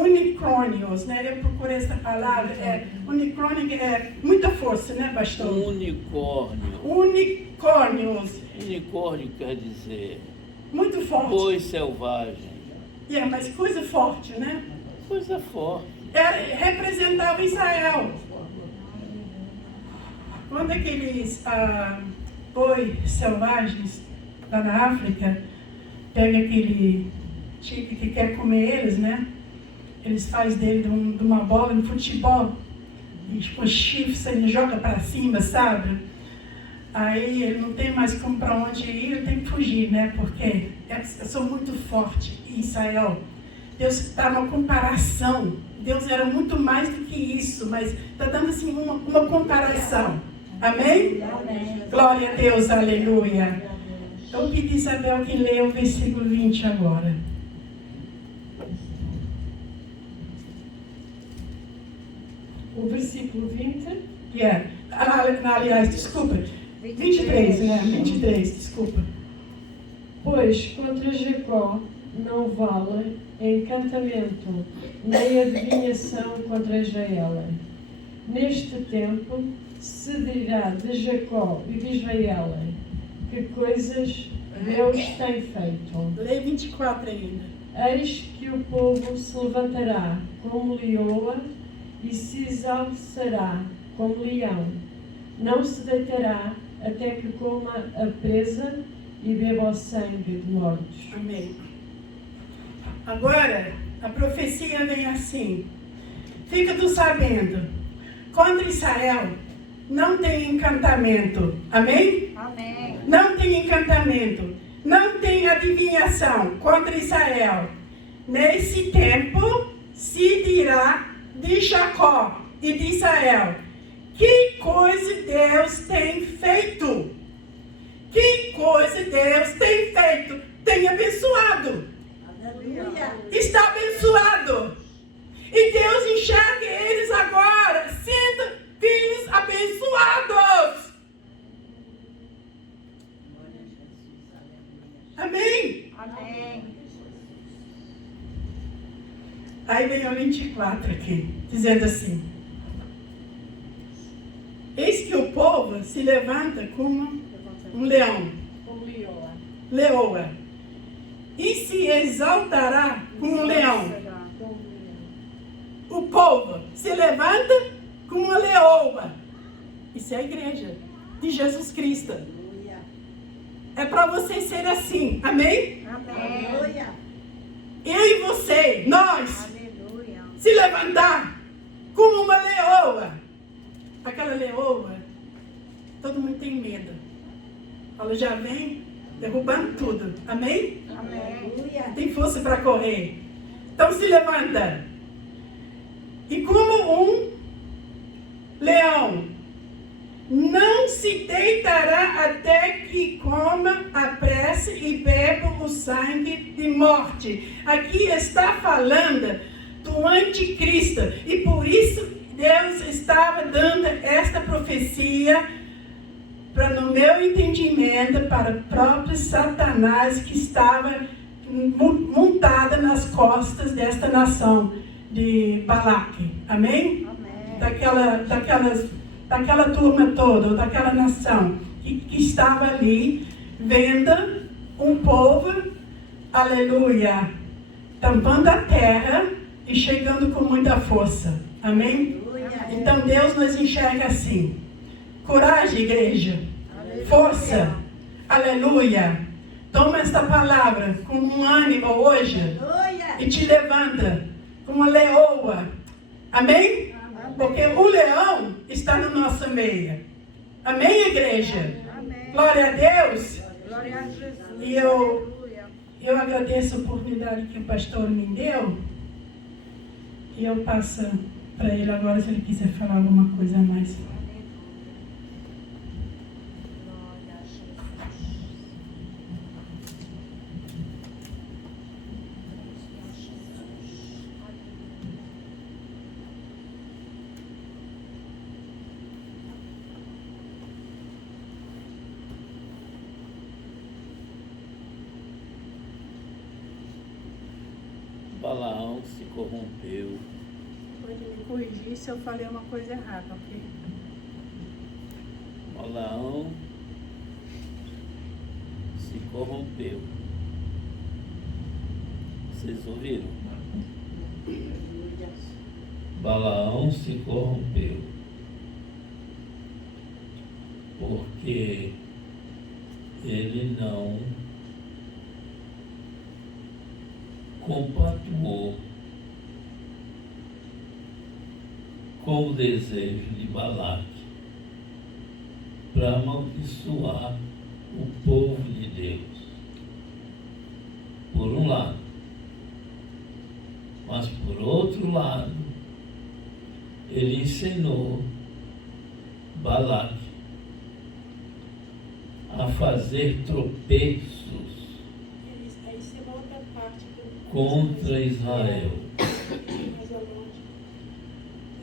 unicórnios, né? Eu procurei essa palavra. Unicórnio é muita força, né, pastor? Unicórnio. Unicórnios. Unicórnio quer dizer Muito forte. boi selvagem. Mas coisa forte, né? Coisa forte. Representava Israel. Quando aqueles boi selvagens lá na África pega aquele tigre que quer comer eles, né? Eles fazem dele de uma bola no futebol. E com chifres ele joga para cima, sabe? Aí ele não tem mais como para onde ir, ele tem que fugir, né? Porque eu sou muito forte em Israel. Deus está numa comparação. Deus era muito mais do que isso, mas está dando assim uma comparação. Amém? Amém. Glória a Deus, aleluia. Eu pedi Isabel que leia o versículo 20 agora. O versículo 20. Aliás, desculpa. 23, né? 23, desculpa. Pois contra Jacó não vale encantamento, nem adivinhação contra Israel. Neste tempo se dirá de Jacó e de Israel, que coisas Deus tem feito. Lê 24 ainda. Eis que o povo se levantará como leoa e se exalçará como leão. Não se deitará até que coma a presa e beba o sangue de mortos. Amém. Agora, a profecia vem assim. Fica tu sabendo, contra Israel não tem encantamento. Amém? Amém. Não tem encantamento. Não tem adivinhação contra Israel. Nesse tempo se dirá de Jacó e de Israel: que coisa Deus tem feito? Que coisa Deus tem feito? Tem abençoado. Aleluia. Está abençoado. E Deus enxerga eles agora sendo filhos abençoados. Amém? Amém. Aí vem o 24 aqui, dizendo assim: eis que o povo se levanta como um leão, Como leoa. leoa, e se exaltará como um leão. Como leão. O povo se levanta como uma leoa. Isso é a igreja de Jesus Cristo. Aleluia. É para você ser assim, amém? Amém. Aleluia. Eu e você, nós, Aleluia. se levantar como uma leoa. Aquela leoa, todo mundo tem medo. Ela já vem derrubando tudo, amém? Amém. Aleluia. Tem força para correr. Então se levanta. E como um leão, não se deitará até que coma a prece e beba o sangue de morte. Aqui está falando do anticristo. E por isso Deus estava dando esta profecia, para, no meu entendimento, para o próprio Satanás que estava montada nas costas desta nação de Balaque. Amém? Amém. Daquela turma toda, ou daquela nação que estava ali, vendo um povo, aleluia, tampando a terra e chegando com muita força. Amém? Então Deus nos enxerga assim. Coragem, igreja. Força. Aleluia. Toma esta palavra com um ânimo hoje e te levanta como uma leoa. Amém? Porque o leão está no nosso meio. Amém, igreja? Amém. Glória a Deus. Glória a Jesus. E eu Aleluia. agradeço a oportunidade que o pastor me deu. E eu passo para ele agora, se ele quiser falar alguma coisa a mais. Glória a Jesus. Balaão se corrompeu. Pode me corrigir se eu falei uma coisa errada, ok? Balaão se corrompeu. Vocês ouviram? Balaão se corrompeu. Porque ele não compatuou com o desejo de Balaque para amaldiçoar o povo de Deus, por um lado. Mas por outro lado, ele ensinou Balaque a fazer tropeços contra Israel.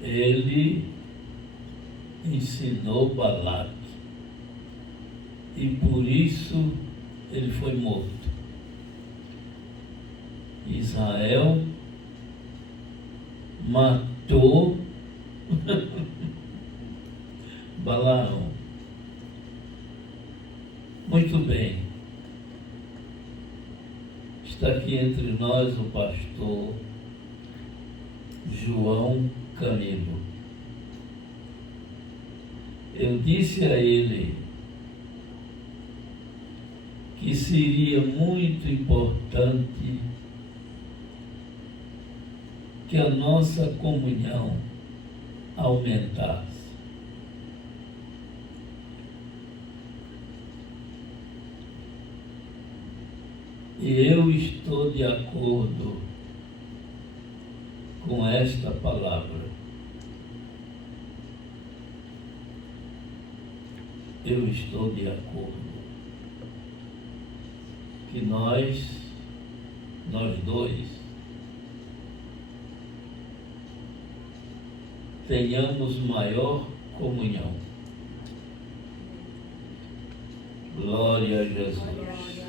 Ele ensinou Balaque e por isso ele foi morto. Israel matou Balaão. Muito bem. Está aqui entre nós o pastor João Camilo. Eu disse a ele que seria muito importante que a nossa comunhão aumentasse. E eu estou de acordo com esta palavra. Eu estou de acordo que nós dois, tenhamos maior comunhão. Glória a Jesus.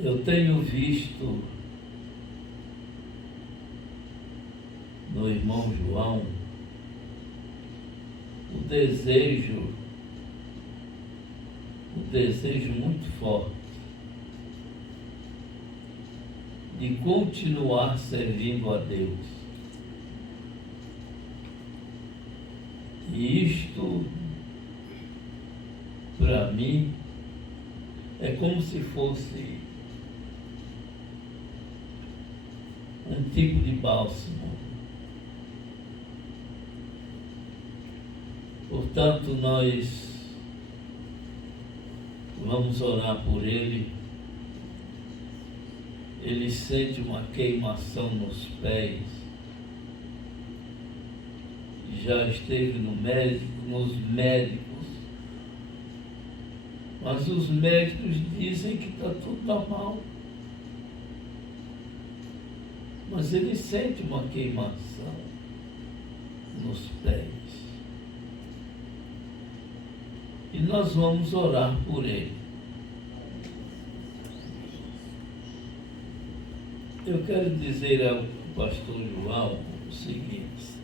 Eu tenho visto no irmão João o desejo muito forte de continuar servindo a Deus. E isto, para mim, é como se fosse um tipo de bálsamo. Portanto, nós vamos orar por ele. Ele sente uma queimação nos pés. Já esteve nos médicos. Mas os médicos dizem que está tudo normal. Mas ele sente uma queimação nos pés. E nós vamos orar por ele. Eu quero dizer ao pastor João o seguinte: